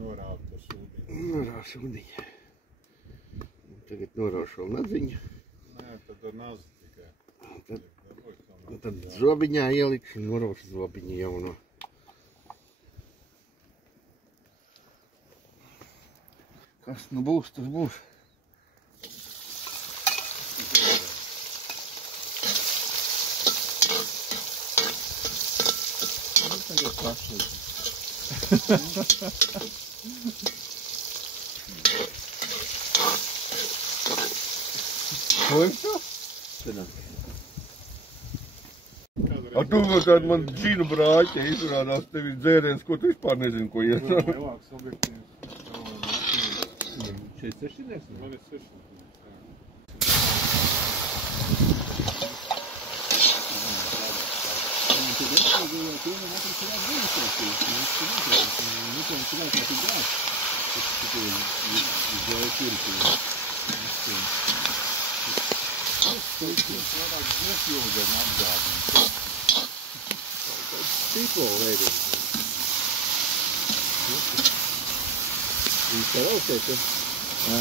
norāva to sūdiņu. Norāva sūdiņu. Tagad noraušu vēl nadziņu. Nē, tad ar nazi tikai. Tad zobiņā ielikšu, noraušu zobiņu jauno. Kas nu būs, tas būs. Tagad pašlaik. Ko ir to? Ar tu kādu man džinu brāķi izrādās tevi dzēriens, ko tu vispār nezinu, ko iet. Lielāks objektīvs. 46 nieks? Man ir 6. Tipo veidi. Viņš tev augstēs, ja?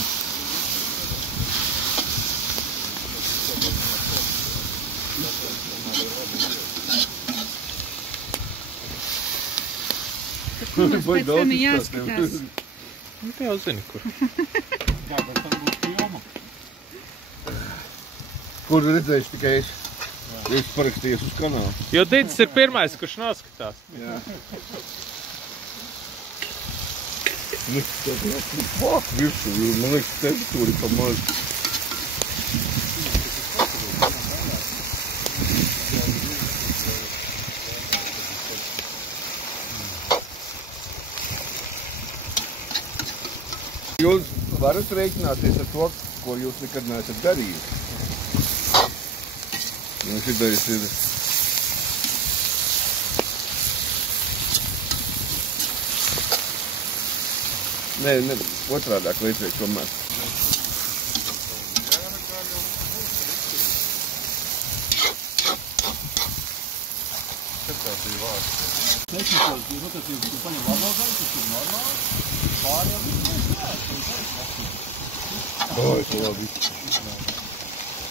Mums pēc tam ir jāskatās. Nu, tā jau zini, kur. Jā, bet tad būs filma. Kur redzējuši tikai es? Es parakstījies uz kanālu. Jo Dītis ir pirmais, kurš noskatās. Jā. Tas ir fāk virsū, man liekas, tekstūri pa maz. Jūs varat rēķināties ar to, ko jūs nekad neesat darījuši. Nu, šitais ir... Nē, otrādāk vajadzēja tomēr. Kas tā bija vārds? Tehniski, nu, tas ir, tu paņem labākais, tas ir normāli. Pārējā Oi, tu labi.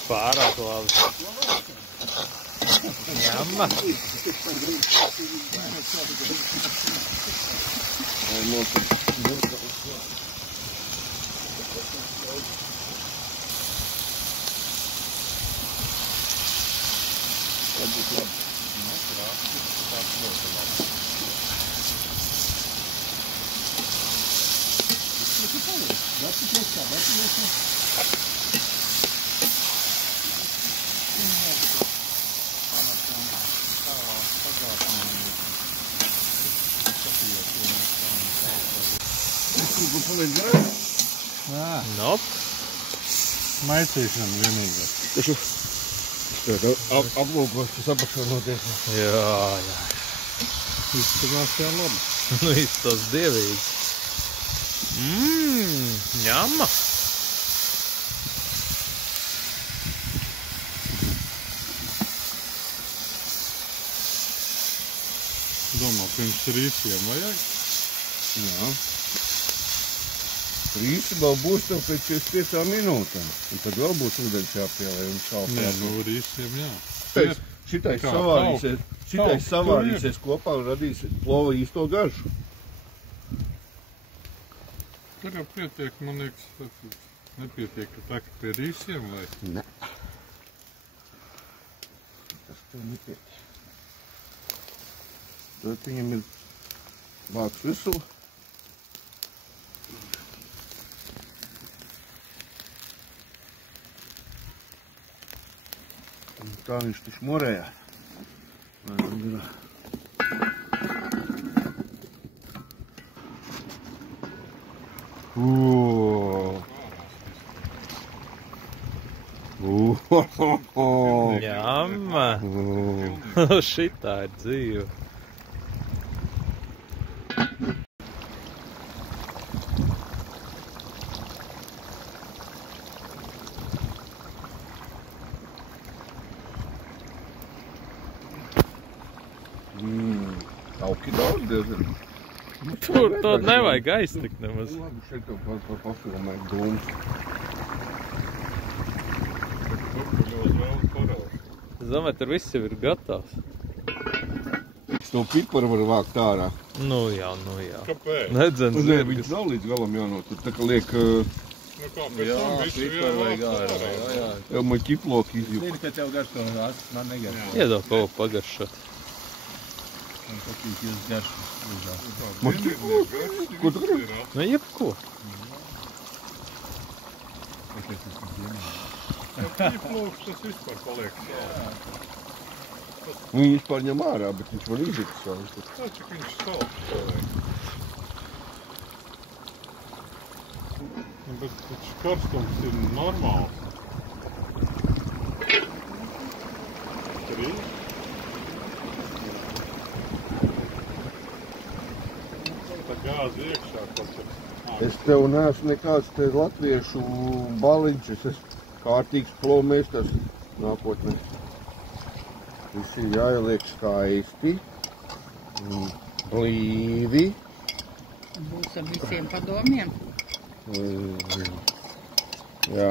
Pārāk labi. Jamma. Ai, motu. Nop. Maicīšana vienīgā. Aplūkos, kas apašanoties. Jā. Izskatās jā labi. Nu, izstos dievīgi. Jamma. Domā, pirms rīsiem vajag? Jā. Rīsi vēl būs tev pēc 55 minūtēm. Un tad vēl būs ūdens jāpielē un šāpē. Nē, nu rīsiem jā. Šitais Kā, savārīsies kopā un radīs plova īsto garšu. Tur jau pietiek, man liekas, nepietiek, ka tā, ka pie rīsiem vai? Ne. Tas tev nepietiek. Tad viņam ir vāks visu. Un tā viņš taču morējā. Jamma. Šitā ir dzīve. Auki daudz diezgan. Tur nevajag aiztikt nemaz. Labi, šeit tev pafilmēt dūmus. Es domāju, tur viss jau ir gatavs. To piparu var vākt ārā. Nu jā. Kāpēc? Nedzen Nē, zirgas. viņš nav līdz galam jānotur. Tā kā liek, Nu kā, pēc tam visu vajag ārā. jau man ķiploki izjūt. Zini, ka tev garšo rāsts, man negaršo. Iedod kaut ko pagaršot. Man patīk jūs garšu uzāk. Man Ko tu gribi? Nu jebko. Kāpēc es nezinu? Tīplūks tas vispār paliek sāls. Viņi vispār ņem ārā, bet viņš var izjūt savu. Tā, cik viņš sāls paliek. Bet taču karstums ir normāls. 3. Tā gāzi iekšā kaut kas. Es tev neesmu nekāds te latviešu baliņš, es esmu kārtīgs plomēstars nākotnē. Viss ir jāieliek skaisti, blīvi. Būs ar visiem padomiem. Jā.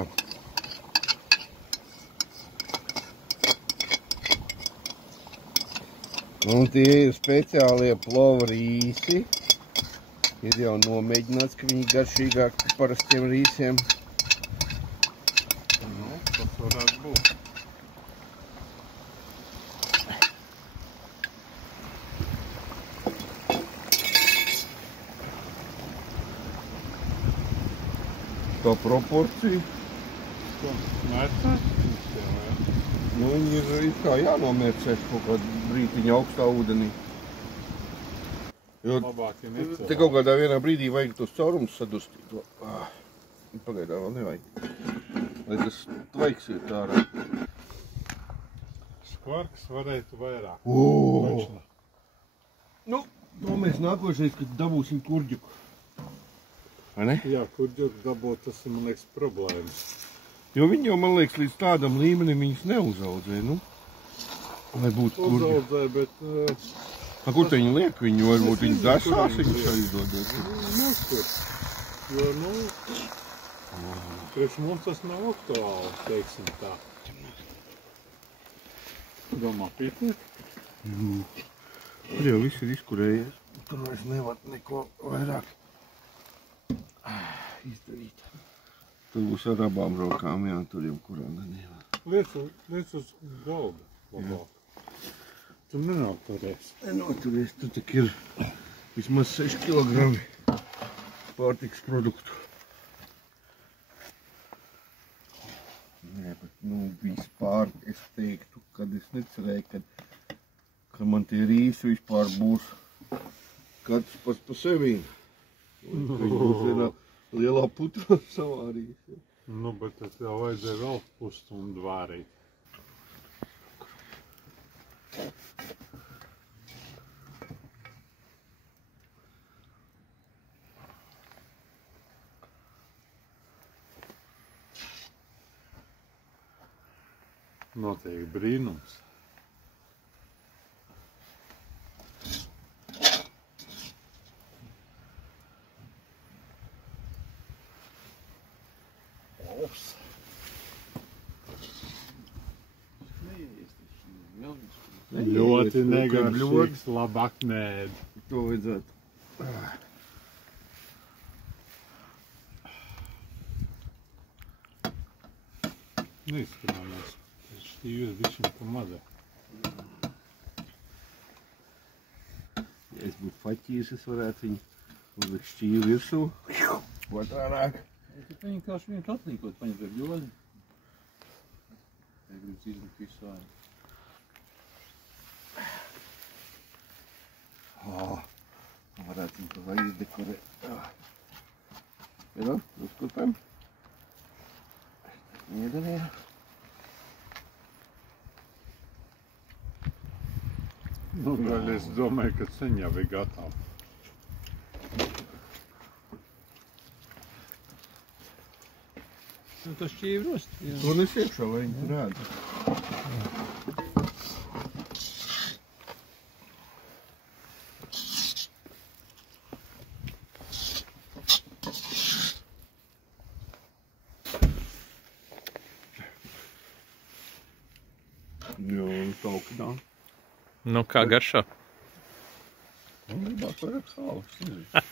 Un tie ir speciālie plova rīsi. Ir jau nomēģināts, ka viņi garšīgāk par parastiem rīsiem. Nu, tas varētu būt. Tā proporcija. Mērcēt? Nu, viņi ir kā jānomērcē kaut kādu brītiņu augstā ūdenī. Jo Labāk, ja necēlā. te kaut kādā vienā brīdī vajag tos caurumus sadustīt. Pagaidā vēl nevajag. Lai tas tvaiks iet ārā. Skvarks varētu vairāk. Točno. Nu, to mēs nākošais, kad dabūsim kurģuku. Vai ne? Jā, kur ģurk dabūt, tas ir, man liekas, problēmas. Jo viņi jau, man liekas, līdz tādam līmenim viņus neuzaudzē, nu. Lai būtu kurģi. Uzaudzē, bet... Kur te viņi liek? Viņi varbūt viņi nezinu, dzēsās, kur viņi viņus liek. aizdodot. Neskur. Jo, nu... Priekš mums tas nav aktuāli, teiksim tā. Domā, pietiek? Tur jau viss ir izkurējies. Tur vairs nevar neko vairāk izdarīt. Tur būs ar abām rokām jātur jau kurā gadījumā. Liec uz galda labāk. Tu nenoturēs. Nenoturies, tu tik ir vismaz 6 kilogrami pārtikas produktu. Nē, bet nu vispār es teiktu, kad es necerēju, ka man tie rīsi vispār būs katrs pats pa sevi. Viņi būs vienā lielā putrā savārīs. Nu, bet tad jau vajadzēja vēl pusstundu vārīt. Notiek brīnums. Ļoti negaršīgs, labāk nēd. To vajadzētu. Neizskatāmies. Šķīvis bišķiņ pa mazē. Ja es būtu faķījis, es varētu viņu uzlikt šķīvi virsū. Otrārāk. Es vienkārši vienkārši atlīkot, paņemt ar ļozi. Ja gribas izlikt visu ārā. Varētu viņu tā izdekorēt. Ir, uzkurpēm. Iedarīja. Nu, vēl es domāju, ka sen jau ir gatava. Nu, tas šķīvi rost. To nes iekšā, lai viņi tur ēd. Jo, un taukinā. Nu, kā garšo? Man gribās vairāk sāles, nezinu.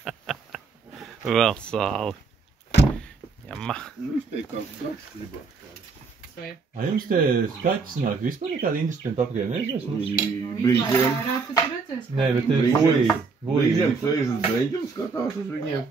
Vēl sāli. Jamma. Nu, izteikās gads gribās. A jums te skaķis nāk vispār nekāda interesanta apakaļ, neizvēs? Brīžiem. Vairāk tas redzēs. Nē, bet te Brīžiem būrī. sēž uz beļģi un skatās uz viņiem.